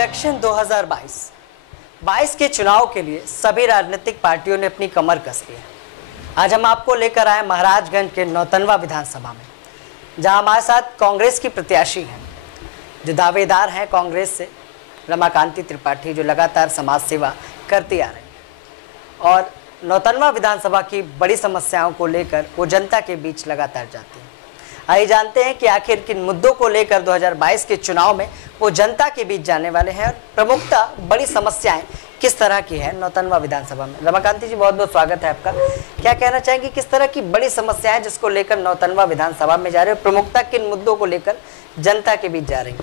Election 2022 के चुनाव के लिए सभी राजनीतिक पार्टियों ने अपनी कमर कस ली है। आज हम आपको लेकर आए महाराजगंज के नौतनवा विधानसभा में, जहां हमारे साथ कांग्रेस की प्रत्याशी हैं, जो दावेदार हैं कांग्रेस से, रमाकांति त्रिपाठी, जो लगातार समाज सेवा करती आ रही है और नौतनवा विधानसभा की बड़ी समस्याओं को लेकर वो जनता के बीच लगातार जाती है। आइए जानते हैं कि आखिर किन मुद्दों को लेकर 2022 के चुनाव में वो जनता के बीच जाने वाले हैं और प्रमुखतः बड़ी समस्याएं किस तरह की है नौतनवा विधानसभा में। रमाकांति जी, बहुत बहुत स्वागत है आपका। क्या कहना चाहेंगे, किस तरह की बड़ी समस्याएं जिसको लेकर नौतनवा विधानसभा में जा रहे हो, प्रमुखतः किन मुद्दों को लेकर जनता के बीच जा रही है?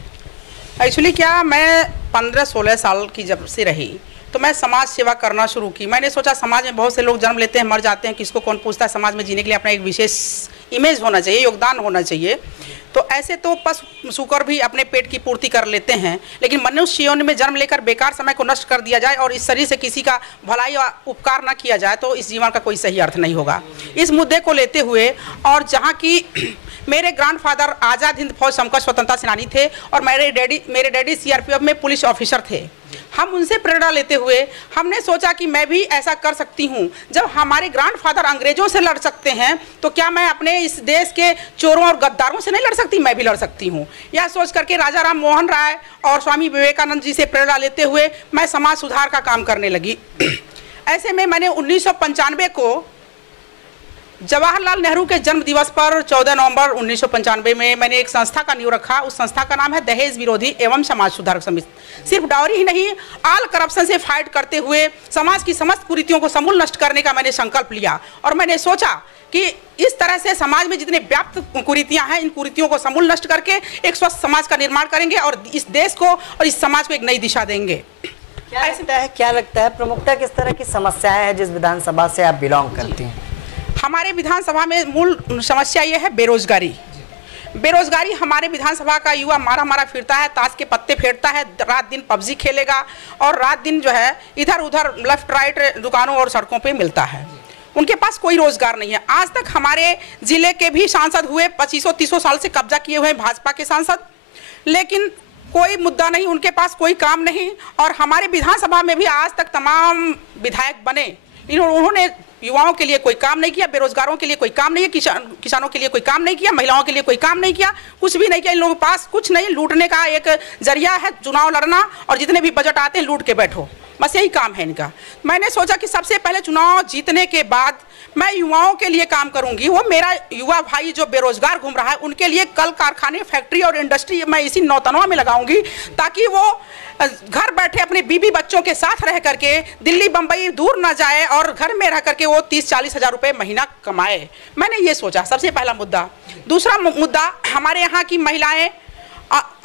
एक्चुअली क्या, मैं 15-16 साल की जब से रही तो मैं समाज सेवा करना शुरू की। मैंने सोचा समाज में बहुत से लोग जन्म लेते हैं, मर जाते हैं, किसको कौन पूछता है। समाज में जीने के लिए अपना एक विशेष इमेज होना चाहिए, योगदान होना चाहिए। तो ऐसे तो पशु सूकर भी अपने पेट की पूर्ति कर लेते हैं, लेकिन मनुष्य योनि में जन्म लेकर बेकार समय को नष्ट कर दिया जाए और इस शरीर से किसी का भलाई व उपकार न किया जाए तो इस जीवन का कोई सही अर्थ नहीं होगा। इस मुद्दे को लेते हुए, और जहाँ की मेरे ग्रैंडफादर आज़ाद हिंद फौज समकक्ष स्वतंत्रता सेनानी थे और मेरे डैडी सीआरपीएफ में पुलिस ऑफिसर थे। हम उनसे प्रेरणा लेते हुए हमने सोचा कि मैं भी ऐसा कर सकती हूं। जब हमारे ग्रैंडफादर अंग्रेजों से लड़ सकते हैं तो क्या मैं अपने इस देश के चोरों और गद्दारों से नहीं लड़ सकती? मैं भी लड़ सकती हूं। यह सोच करके राजा राम मोहन राय और स्वामी विवेकानंद जी से प्रेरणा लेते हुए मैं समाज सुधार का काम करने लगी। ऐसे में मैंने 1995 को जवाहरलाल नेहरू के जन्म दिवस पर 14 नवंबर 1995 में मैंने एक संस्था का नींव रखा। उस संस्था का नाम है दहेज विरोधी एवं समाज सुधारक समिति। सिर्फ डाउरी ही नहीं, ऑल करप्शन से फाइट करते हुए समाज की समस्त कुरीतियों को समूल नष्ट करने का मैंने संकल्प लिया और मैंने सोचा कि इस तरह से समाज में जितने व्याप्त कुरीतियां हैं, इन कुरीतियों को समूल नष्ट करके एक स्वस्थ समाज का निर्माण करेंगे और इस देश को और इस समाज को एक नई दिशा देंगे। क्या लगता है प्रमुखता किस तरह की समस्याएं हैं जिस विधानसभा से आप बिलोंग करती हैं? हमारे विधानसभा में मूल समस्या ये है बेरोजगारी। बेरोजगारी हमारे विधानसभा का युवा मारा फिरता है, ताश के पत्ते फेरता है, रात दिन पबजी खेलेगा और रात दिन जो है इधर उधर लेफ्ट राइट दुकानों और सड़कों पे मिलता है। उनके पास कोई रोजगार नहीं है। आज तक हमारे जिले के भी सांसद हुए, 25-30 साल से कब्जा किए हुए हैं भाजपा के सांसद, लेकिन कोई मुद्दा नहीं, उनके पास कोई काम नहीं। और हमारे विधानसभा में भी आज तक तमाम विधायक बने, उन्होंने युवाओं के लिए कोई काम नहीं किया, बेरोजगारों के लिए कोई काम नहीं किया, किसानों के लिए कोई काम नहीं किया, महिलाओं के लिए कोई काम नहीं किया, कुछ भी नहीं किया। इन लोगों के पास कुछ नहीं, लूटने का एक जरिया है चुनाव लड़ना और जितने भी बजट आते हैं लूट के बैठो, बस यही काम है इनका। मैंने सोचा कि सबसे पहले चुनाव जीतने के बाद मैं युवाओं के लिए काम करूंगी। वो मेरा युवा भाई जो बेरोजगार घूम रहा है उनके लिए कल कारखाने, फैक्ट्री और इंडस्ट्री मैं इसी नौतनवा में लगाऊंगी, ताकि वो घर बैठे अपने बीबी बच्चों के साथ रह करके दिल्ली बंबई दूर ना जाए और घर में रह करके वो 30-40 हज़ार रुपये महीना कमाए। मैंने ये सोचा, सबसे पहला मुद्दा। दूसरा मुद्दा, हमारे यहाँ की महिलाएं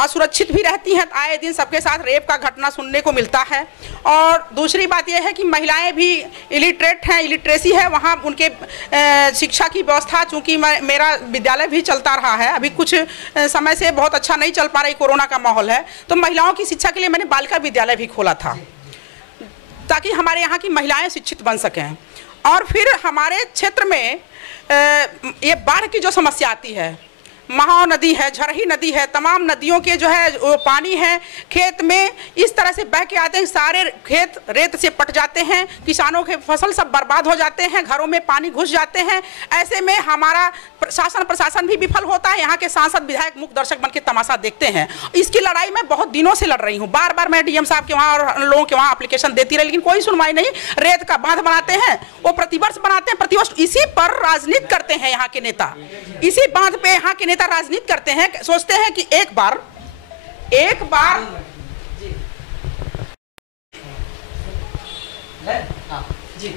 असुरक्षित भी रहती हैं, आए दिन सबके साथ रेप का घटना सुनने को मिलता है। और दूसरी बात यह है कि महिलाएं भी इलिटरेट हैं, इलिटरेसी है वहाँ उनके शिक्षा की व्यवस्था। चूँकि मेरा विद्यालय भी चलता रहा है, अभी कुछ समय से बहुत अच्छा नहीं चल पा रही, कोरोना का माहौल है, तो महिलाओं की शिक्षा के लिए मैंने बालिका विद्यालय भी खोला था ताकि हमारे यहाँ की महिलाएँ शिक्षित बन सकें। और फिर हमारे क्षेत्र में ये बाढ़ की जो समस्या आती है, महाव नदी है, झरही नदी है, तमाम नदियों के जो है वो पानी है खेत में इस तरह से बह के आते हैं, सारे खेत रेत से पट जाते हैं, किसानों के फसल सब बर्बाद हो जाते हैं, घरों में पानी घुस जाते हैं। ऐसे में हमारा प्रशासन भी विफल होता है, यहाँ के सांसद विधायक मुख्य दर्शक बन के तमाशा देखते हैं। इसकी लड़ाई मैं बहुत दिनों से लड़ रही हूँ, बार मैं डीएम साहब के वहाँ और लोगों के वहाँ एप्लीकेशन देती रही, लेकिन कोई सुनवाई नहीं। रेत का बांध बनाते हैं, वो प्रतिवर्ष बनाते हैं, प्रतिवर्ष इसी पर राजनीति करते हैं यहाँ के नेता, इसी बांध पे यहाँ के नेता राजनीति करते हैं। सोचते हैं कि एक बार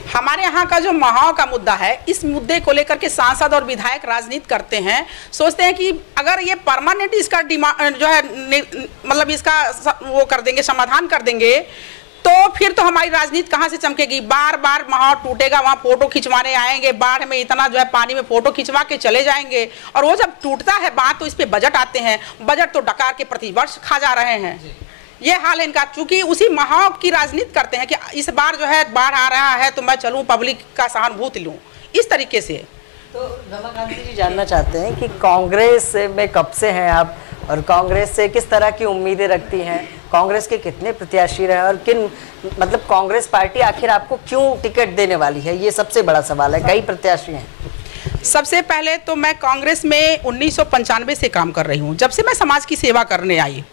हमारे यहाँ का जो महाव का मुद्दा है, इस मुद्दे को लेकर के सांसद और विधायक राजनीति करते हैं। सोचते हैं कि अगर ये परमानेंट इसका डिमांड जो है मतलब इसका वो कर देंगे, समाधान कर देंगे, तो फिर तो हमारी राजनीति कहाँ से चमकेगी। बार महाव टूटेगा, वहाँ फोटो खिंचवाने आएंगे, बाढ़ में इतना जो है पानी में फोटो खिंचवा के चले जाएंगे। और वो जब टूटता है बात तो इस पे बजट आते हैं, बजट तो डकार के प्रतिवर्ष खा जा रहे हैं। ये हाल है इनका। चूंकि उसी महाव की राजनीति करते हैं कि इस बार जो है बाढ़ आ रहा है तो मैं चलूँ, पब्लिक का सहानुभूति लूँ, इस तरीके से। तो रमाकांति जी जानना चाहते हैं कि कांग्रेस में कब से हैं आप और कांग्रेस से किस तरह की उम्मीदें रखती हैं? कांग्रेस के कितने प्रत्याशी रहे और किन मतलब कांग्रेस पार्टी आखिर आपको क्यों टिकट देने वाली है, ये सबसे बड़ा सवाल है। कई प्रत्याशी हैं। सबसे पहले तो मैं कांग्रेस में 1995 से काम कर रही हूँ, जब से मैं समाज की सेवा करने आई।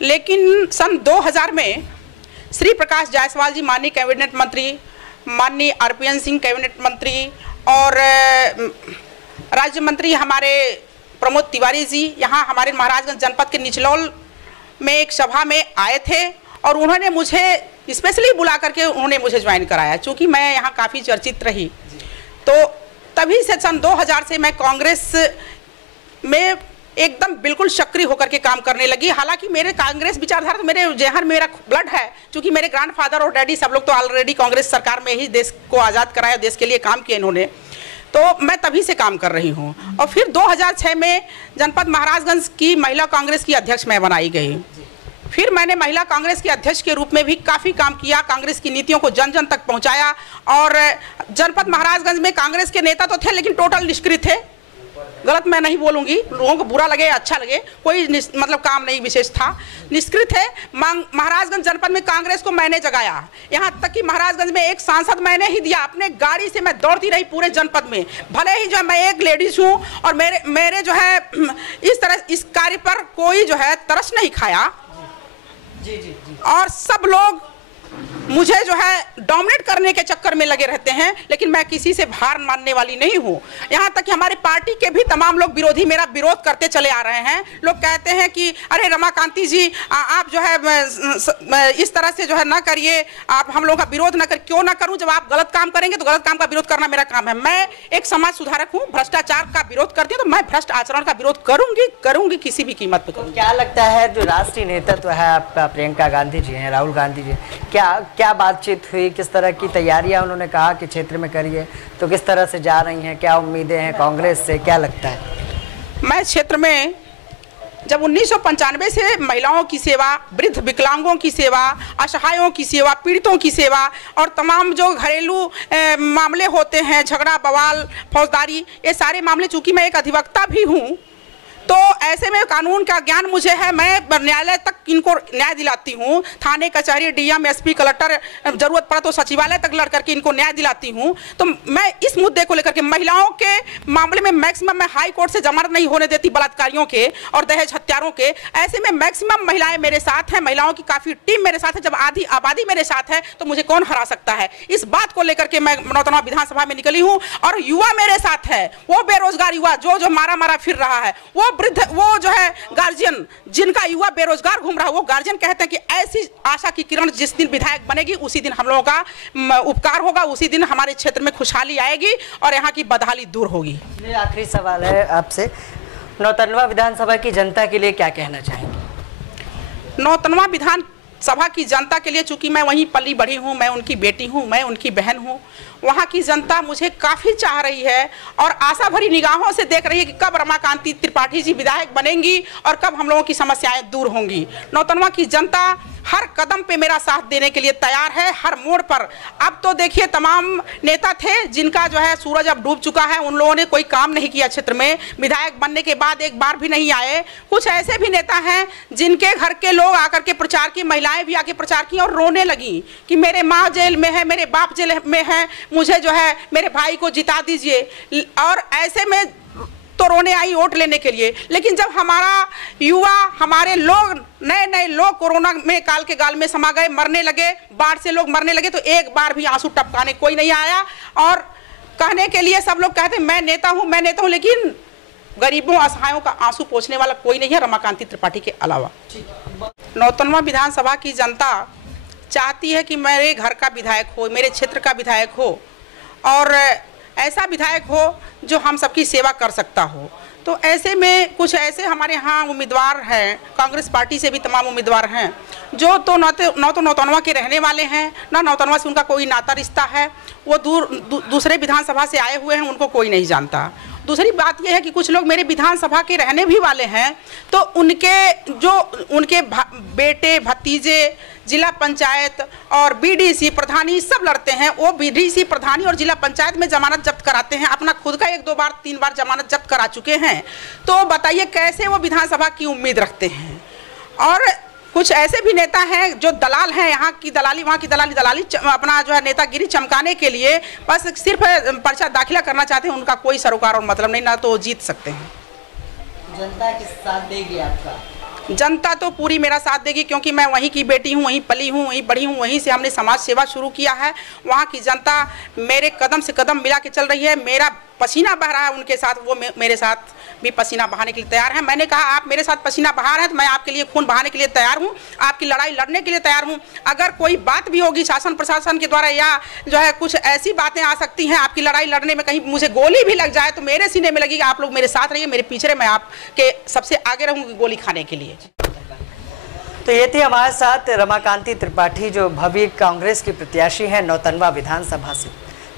लेकिन सन 2000 में श्री प्रकाश जायसवाल जी माननीय कैबिनेट मंत्री, माननीय आरपीएन सिंह कैबिनेट मंत्री और राज्य मंत्री हमारे प्रमोद तिवारी जी यहाँ हमारे महाराजगंज जनपद के निचलौल में एक सभा में आए थे और उन्होंने मुझे स्पेशली बुला करके उन्होंने मुझे ज्वाइन कराया। चूँकि मैं यहाँ काफ़ी चर्चित रही, तो तभी से सन 2000 से मैं कांग्रेस में एकदम बिल्कुल सक्रिय होकर के काम करने लगी। हालांकि मेरे कांग्रेस विचारधारा तो मेरे जहर मेरा ब्लड है, क्योंकि मेरे ग्रैंडफादर और डैडी सब लोग तो ऑलरेडी कांग्रेस सरकार में ही देश को आज़ाद कराया, देश के लिए काम किया इन्होंने, तो मैं तभी से काम कर रही हूँ। और फिर 2006 में जनपद महाराजगंज की महिला कांग्रेस की अध्यक्ष मैं बनाई गई। फिर मैंने महिला कांग्रेस के अध्यक्ष के रूप में भी काफ़ी काम किया, कांग्रेस की नीतियों को जन जन तक पहुंचाया। और जनपद महाराजगंज में कांग्रेस के नेता तो थे लेकिन टोटल निष्क्रिय थे। गलत मैं नहीं बोलूँगी, लोगों को बुरा लगे अच्छा लगे, कोई मतलब काम नहीं विशेष था, निष्क्रिय थे। महाराजगंज जनपद में कांग्रेस को मैंने जगाया, यहाँ तक कि महाराजगंज में एक सांसद मैंने ही दिया। अपने गाड़ी से मैं दौड़ती रही पूरे जनपद में, भले ही जो है मैं एक लेडीज हूँ और मेरे जो है इस तरह इस कार्य पर कोई जो है तरस नहीं खाया। जी। और सब लोग मुझे जो है डोमिनेट करने के चक्कर में लगे रहते हैं, लेकिन मैं किसी से हार मानने वाली नहीं हूँ। यहाँ तक कि हमारे पार्टी के भी तमाम लोग विरोधी मेरा विरोध करते चले आ रहे हैं। लोग कहते हैं कि अरे रमाकांति जी आप जो है इस तरह से जो है ना करिए, आप हम लोगों का विरोध ना कर। क्यों ना करूँ, जब आप गलत काम करेंगे तो गलत काम का विरोध करना मेरा काम है। मैं एक समाज सुधारक हूँ, भ्रष्टाचार का विरोध करती हूँ, तो मैं भ्रष्ट आचरण का विरोध करूँगी किसी भी कीमत पर करूँगी। क्या लगता है जो राष्ट्रीय नेतृत्व है आपका, प्रियंका गांधी जी हैं, राहुल गांधी जी, क्या बातचीत हुई, किस तरह की तैयारियां उन्होंने कहा कि क्षेत्र में करिए, तो किस तरह से जा रही हैं, क्या उम्मीदें हैं कांग्रेस से, क्या लगता है? मैं क्षेत्र में जब 1995 से महिलाओं की सेवा, वृद्ध विकलांगों की सेवा, असहायों की सेवा, पीड़ितों की सेवा और तमाम जो घरेलू मामले होते हैं, झगड़ा बवाल फौजदारी, ये सारे मामले, चूंकि मैं एक अधिवक्ता भी हूँ तो ऐसे में कानून का ज्ञान मुझे है। मैं न्यायालय तक इनको न्याय दिलाती हूँ, थाने कचहरी डीएम एसपी कलेक्टर, जरूरत पड़ा तो सचिवालय तक लड़ करके इनको न्याय दिलाती हूँ। तो मैं इस मुद्दे को लेकर के महिलाओं के मामले में मैक्सिमम मैं हाई कोर्ट से जमानत नहीं होने देती बलात्कारियों के और दहेज हत्यारों के। ऐसे में मैक्सिमम महिलाएं मेरे साथ हैं, महिलाओं की काफ़ी टीम मेरे साथ है। जब आधी आबादी मेरे साथ है तो मुझे कौन हरा सकता है। इस बात को लेकर के मैं नौतनवा विधानसभा में निकली हूँ। और युवा मेरे साथ है, वो बेरोजगार युवा जो मारा फिर रहा है, वो जो है गार्जियन जिनका युवा बेरोजगार घूम रहा है, वो गार्जियन कहते हैं कि ऐसी आशा की किरण जिस दिन विधायक बनेगी उसी दिन हम लोगों का उपकार होगा, उसी दिन हमारे क्षेत्र में खुशहाली आएगी और यहाँ की बदहाली दूर होगी। आखिरी सवाल है आपसे, नौतनवा विधानसभा की जनता के लिए क्या कहना चाहेंगे? नौतनवा विधानसभा की जनता के लिए, चूंकि मैं वहीं पली बढ़ी हूँ, मैं उनकी बेटी हूँ, मैं उनकी बहन हूँ, वहाँ की जनता मुझे काफ़ी चाह रही है और आशा भरी निगाहों से देख रही है कि कब रमाकांति त्रिपाठी जी विधायक बनेंगी और कब हम लोगों की समस्याएं दूर होंगी। नौतनवा की जनता हर कदम पे मेरा साथ देने के लिए तैयार है, हर मोड़ पर। अब तो देखिए तमाम नेता थे जिनका जो है सूरज अब डूब चुका है, उन लोगों ने कोई काम नहीं किया क्षेत्र में, विधायक बनने के बाद एक बार भी नहीं आए। कुछ ऐसे भी नेता हैं जिनके घर के लोग आकर के प्रचार की, महिलाएं भी आके प्रचार की और रोने लगी कि मेरे माँ जेल में है, मेरे बाप जेल में है, मुझे जो है मेरे भाई को जिता दीजिए। और ऐसे में तो रोने आई वोट लेने के लिए। लेकिन जब हमारा युवा, हमारे लोग, नए लोग कोरोना में काल के गाल में समा गए, मरने लगे, बाढ़ से लोग मरने लगे, तो एक बार भी आंसू टपकाने कोई नहीं आया। और कहने के लिए सब लोग कहते मैं नेता हूँ, लेकिन गरीबों असहायों का आंसू पोंछने वाला कोई नहीं है रमाकांति त्रिपाठी के अलावा। नौतनवा विधानसभा की जनता चाहती है कि मेरे घर का विधायक हो, मेरे क्षेत्र का विधायक हो और ऐसा विधायक हो जो हम सबकी सेवा कर सकता हो। तो ऐसे में कुछ ऐसे हमारे यहाँ उम्मीदवार हैं, कांग्रेस पार्टी से भी तमाम उम्मीदवार हैं जो तो नौतनवा के रहने वाले हैं, ना नौतनवा से उनका कोई नाता रिश्ता है, वो दूसरे विधानसभा से आए हुए हैं, उनको कोई नहीं जानता। दूसरी बात यह है कि कुछ लोग मेरे विधानसभा के रहने भी वाले हैं, तो उनके बेटे भतीजे जिला पंचायत और बीडीसी प्रधानी सब लड़ते हैं। वो बीडीसी प्रधानी और जिला पंचायत में जमानत जब्त कराते हैं, अपना खुद का 1-2 बार 3 बार जमानत जब्त करा चुके हैं। तो बताइए कैसे वो विधानसभा की उम्मीद रखते हैं। और कुछ ऐसे भी नेता हैं जो दलाल हैं, यहाँ की दलाली वहाँ की दलाली अपना जो है नेतागिरी चमकाने के लिए बस सिर्फ पर्चा दाखिला करना चाहते हैं। उनका कोई सरोकार और मतलब नहीं, ना तो जीत सकते हैं। जनता किस साथ देगी आपका? जनता तो पूरी मेरा साथ देगी, क्योंकि मैं वहीं की बेटी हूँ, वहीं पली हूँ, वहीं बड़ी हूँ, वहीं से हमने समाज सेवा शुरू किया है। वहाँ की जनता मेरे कदम से कदम मिला के चल रही है। मेरा पसीना बह रहा है उनके साथ, वो मेरे साथ भी पसीना बहाने के लिए तैयार है। मैंने कहा आप मेरे साथ पसीना बहा रहे हैं तो मैं आपके लिए खून बहाने के लिए तैयार हूँ, आपकी लड़ाई लड़ने के लिए तैयार हूँ। अगर कोई बात भी होगी शासन प्रशासन के द्वारा या जो है कुछ ऐसी बातें आ सकती हैं आपकी लड़ाई लड़ने में, कहीं मुझे गोली भी लग जाए तो मेरे सीने में लगेगी। आप लोग मेरे साथ रहिए, मेरे पीछे, मैं आपके सबसे आगे रहूँगी गोली खाने के लिए। तो ये थी हमारे साथ रमाकांति त्रिपाठी, जो भव्य कांग्रेस की प्रत्याशी हैं नौतनवा विधानसभा से।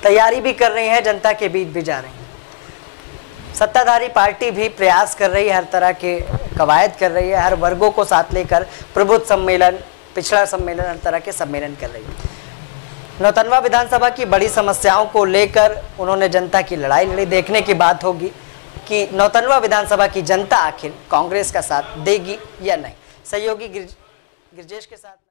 तैयारी भी कर रही हैं, जनता के बीच भी जा रही हैं। सत्ताधारी पार्टी भी प्रयास कर रही है, हर तरह के कवायद कर रही है, हर वर्गों को साथ लेकर प्रबुद्ध सम्मेलन, पिछड़ा सम्मेलन, हर तरह के सम्मेलन कर रही है। नौतनवा विधानसभा की बड़ी समस्याओं को लेकर उन्होंने जनता की लड़ाई लड़ी। देखने की बात होगी कि नौतनवा विधानसभा की जनता आखिर कांग्रेस का साथ देगी या नहीं। सहयोगी गिरजेश के साथ